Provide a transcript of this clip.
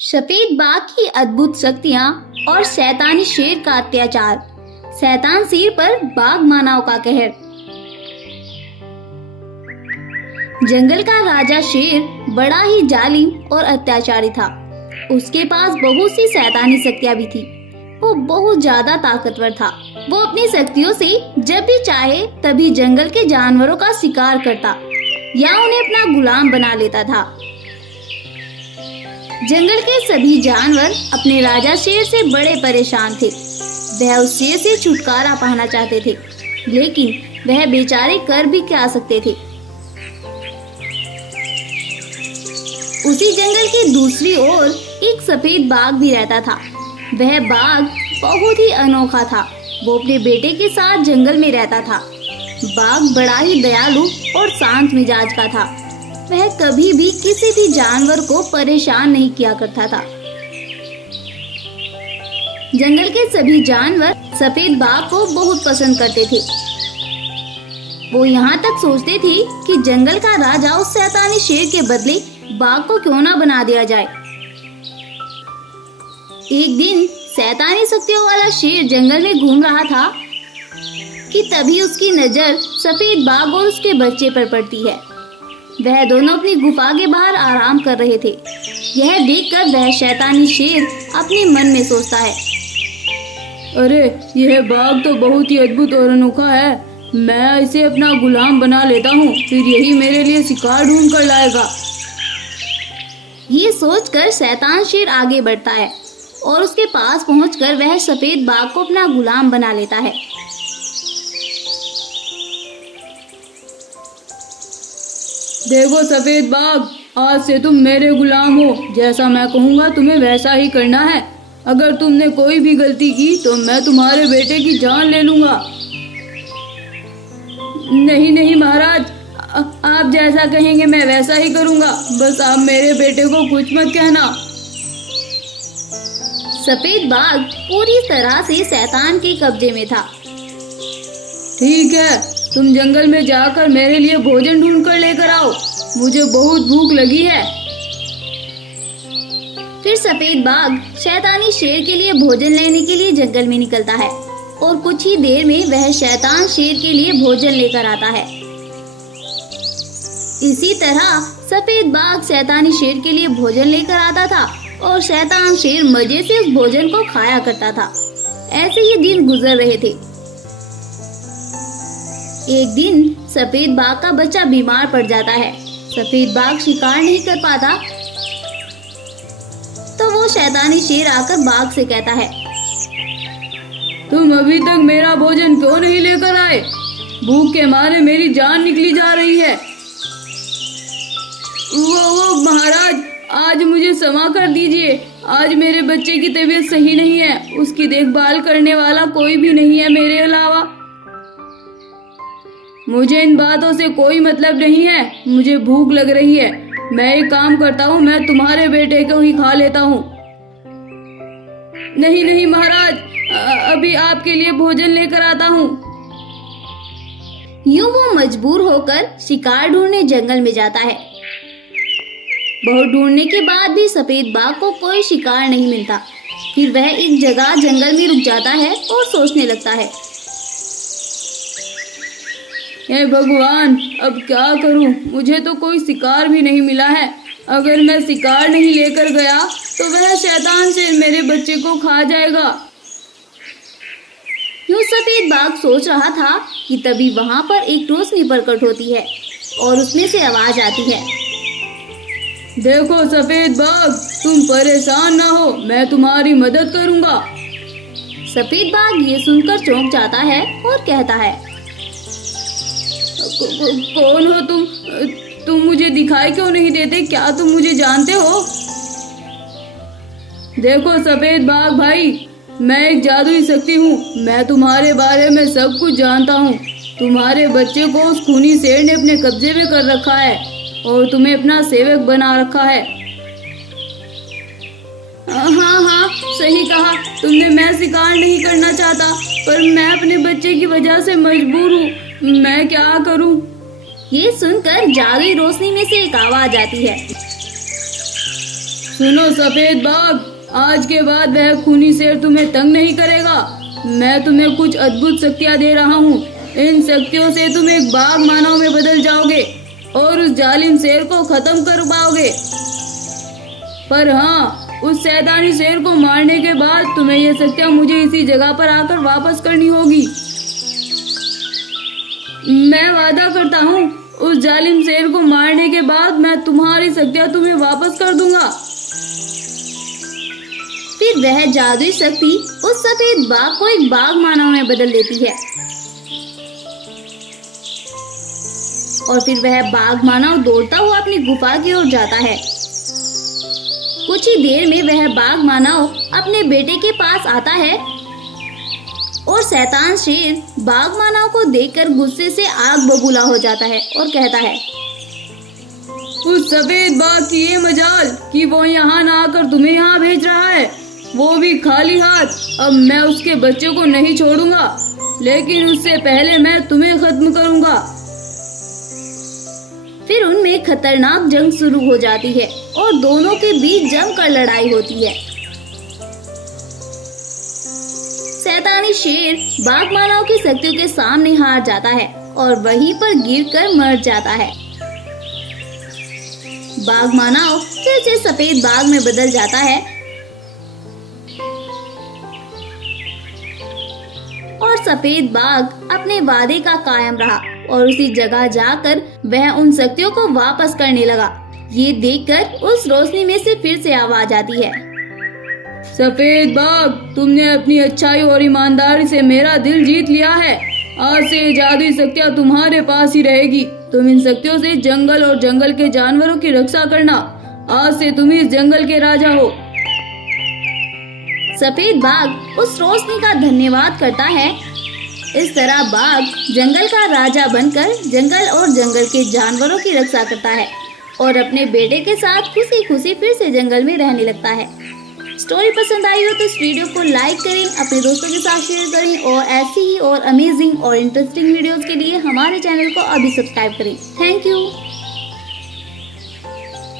सफेद बाघ की अद्भुत शक्तियां और शैतानी शेर का अत्याचार। शैतान शेर पर बाघ मानव का कहर। जंगल का राजा शेर बड़ा ही जालिम और अत्याचारी था। उसके पास बहुत सी शैतानी शक्तियां भी थी। वो बहुत ज्यादा ताकतवर था। वो अपनी शक्तियों से जब भी चाहे तभी जंगल के जानवरों का शिकार करता या उन्हें अपना गुलाम बना लेता था। जंगल के सभी जानवर अपने राजा शेर से बड़े परेशान थे। वह उस शेर से छुटकारा पाना चाहते थे, लेकिन वह बेचारे कर भी क्या सकते थे। उसी जंगल की दूसरी ओर एक सफेद बाघ भी रहता था। वह बाघ बहुत ही अनोखा था। वो अपने बेटे के साथ जंगल में रहता था। बाघ बड़ा ही दयालु और शांत मिजाज का था। वह कभी भी किसी भी जानवर को परेशान नहीं किया करता था। जंगल के सभी जानवर सफेद बाघ को बहुत पसंद करते थे। वो यहाँ तक सोचते थे कि जंगल का राजा उस शैतानी शेर के बदले बाघ को क्यों ना बना दिया जाए। एक दिन शैतानी शक्तियों वाला शेर जंगल में घूम रहा था कि तभी उसकी नजर सफेद बाघ और उसके बच्चे पर पड़ती है। वह दोनों अपनी गुफा के बाहर आराम कर रहे थे। यह देखकर वह शैतानी शेर अपने मन में सोचता है, अरे यह बाघ तो बहुत ही अद्भुत और अनोखा है। मैं इसे अपना गुलाम बना लेता हूँ, फिर यही मेरे लिए शिकार ढूंढ कर लाएगा। ये सोचकर शैतान शेर आगे बढ़ता है और उसके पास पहुंचकर वह सफेद बाघ को अपना गुलाम बना लेता है। देखो सफेद बाघ, आज से तुम मेरे गुलाम हो। जैसा मैं कहूँगा तुम्हें वैसा ही करना है। अगर तुमने कोई भी गलती की तो मैं तुम्हारे बेटे की जान ले लूंगा। नहीं नहीं महाराज, आप जैसा कहेंगे मैं वैसा ही करूँगा। बस आप मेरे बेटे को कुछ मत कहना। सफेद बाघ पूरी तरह से शैतान के कब्जे में था। ठीक है, तुम जंगल में जाकर मेरे लिए भोजन ढूंढ कर लेकर आओ। मुझे बहुत भूख लगी है। फिर सफेद बाघ शैतानी शेर के लिए भोजन लेने के लिए जंगल में निकलता है और कुछ ही देर में वह शैतान शेर के लिए भोजन लेकर आता है। इसी तरह सफेद बाघ शैतानी शेर के लिए भोजन लेकर आता था और शैतान शेर मजे से उस भोजन को खाया करता था। ऐसे ही दिन गुजर रहे थे। एक दिन सफेद बाघ का बच्चा बीमार पड़ जाता है। सफेद बाघ शिकार नहीं कर पाता तो वो शैतानी शेर आकर बाघ से कहता है, तुम अभी तक मेरा भोजन क्यों नहीं लेकर आए? भूख के मारे मेरी जान निकली जा रही है। वो महाराज, आज मुझे क्षमा कर दीजिए। आज मेरे बच्चे की तबीयत सही नहीं है। उसकी देखभाल करने वाला कोई भी नहीं है मेरे अलावा। मुझे इन बातों से कोई मतलब नहीं है। मुझे भूख लग रही है। मैं एक काम करता हूँ, मैं तुम्हारे बेटे को ही खा लेता हूँ। नहीं नहीं महाराज, अभी आपके लिए भोजन लेकर आता हूँ। यूं वो मजबूर होकर शिकार ढूंढने जंगल में जाता है। बहुत ढूंढने के बाद भी सफेद बाघ को कोई शिकार नहीं मिलता। फिर वह एक जगह जंगल में रुक जाता है और सोचने लगता है, हे भगवान, अब क्या करूं? मुझे तो कोई शिकार भी नहीं मिला है। अगर मैं शिकार नहीं लेकर गया तो वह शैतान से मेरे बच्चे को खा जाएगा। यूं सफेद बाघ सोच रहा था कि तभी वहां पर एक रोशनी प्रकट होती है और उसमें से आवाज आती है, देखो सफेद बाघ, तुम परेशान ना हो, मैं तुम्हारी मदद करूंगा। सफेद बाघ ये सुनकर चौंक जाता है और कहता है, कौन हो तुम? तुम मुझे दिखाई क्यों नहीं देते? क्या तुम मुझे जानते हो? देखो सफेद बाघ भाई, मैं एक जादुई शक्ति हूँ। मैं तुम्हारे बारे में सब कुछ जानता हूँ। तुम्हारे बच्चे को उस खूनी शेर ने अपने कब्जे में कर रखा है और तुम्हें अपना सेवक बना रखा है। हाँ हाँ, सही कहा तुमने। मैं शिकार नहीं करना चाहता, पर मैं अपने बच्चे की वजह से मजबूर हूँ। मैं क्या करूं? ये सुनकर जादुई रोशनी में से एक आवाज आती है, सुनो सफेद बाघ, आज के बाद वह खूनी शेर तुम्हें तंग नहीं करेगा। मैं तुम्हें कुछ अद्भुत शक्तियाँ दे रहा हूँ। इन शक्तियों से तुम एक बाघ मानव में बदल जाओगे और उस जालिम शेर को खत्म कर पाओगे। पर हाँ, उस शैतानी शेर को मारने के बाद तुम्हें ये शक्तियाँ मुझे इसी जगह पर आकर वापस करनी होगी। मैं वादा करता हूँ, उस जालिम शेर को मारने के बाद मैं तुम्हारी शक्तियाँ तुम्हें वापस कर दूंगा। फिर वह जादुई शक्ति उस सफेद बाघ को एक बाघ मानव में बदल देती है और फिर वह बाघ मानव दौड़ता हुआ अपनी गुफा की ओर जाता है। कुछ ही देर में वह बाघ मानव अपने बेटे के पास आता है और शैतान शेर बाघ मानव को देखकर गुस्से से आग बबूला हो जाता है और कहता है, उस सफेद बाघ की ये मजाल कि वो यहाँ ना आकर तुम्हें यहाँ भेज रहा है, वो भी खाली हाथ। अब मैं उसके बच्चे को नहीं छोड़ूंगा, लेकिन उससे पहले मैं तुम्हें खत्म करूंगा। फिर उनमें खतरनाक जंग शुरू हो जाती है और दोनों के बीच जमकर लड़ाई होती है। शैतानी शेर बाघ मानव की शक्तियों के सामने हार जाता है और वहीं पर गिरकर मर जाता है। बाघ मानव फिर से सफेद बाघ में बदल जाता है और सफेद बाघ अपने वादे का कायम रहा और उसी जगह जाकर वह उन शक्तियों को वापस करने लगा। ये देखकर उस रोशनी में से फिर से आवाज आती है, सफेद बाघ, तुमने अपनी अच्छाई और ईमानदारी से मेरा दिल जीत लिया है। आज से ये जादुई शक्तियाँ तुम्हारे पास ही रहेगी। तुम इन शक्तियों से जंगल और जंगल के जानवरों की रक्षा करना। आज से तुम इस जंगल के राजा हो। सफेद बाघ उस रोशनी का धन्यवाद करता है। इस तरह बाघ जंगल का राजा बनकर जंगल और जंगल के जानवरों की रक्षा करता है और अपने बेटे के साथ खुशी खुशी फिर से जंगल में रहने लगता है। स्टोरी पसंद आई हो तो इस वीडियो को लाइक करें, अपने दोस्तों के साथ शेयर करें और ऐसी ही और अमेजिंग और इंटरेस्टिंग वीडियोस के लिए हमारे चैनल को अभी सब्सक्राइब करें। Thank you.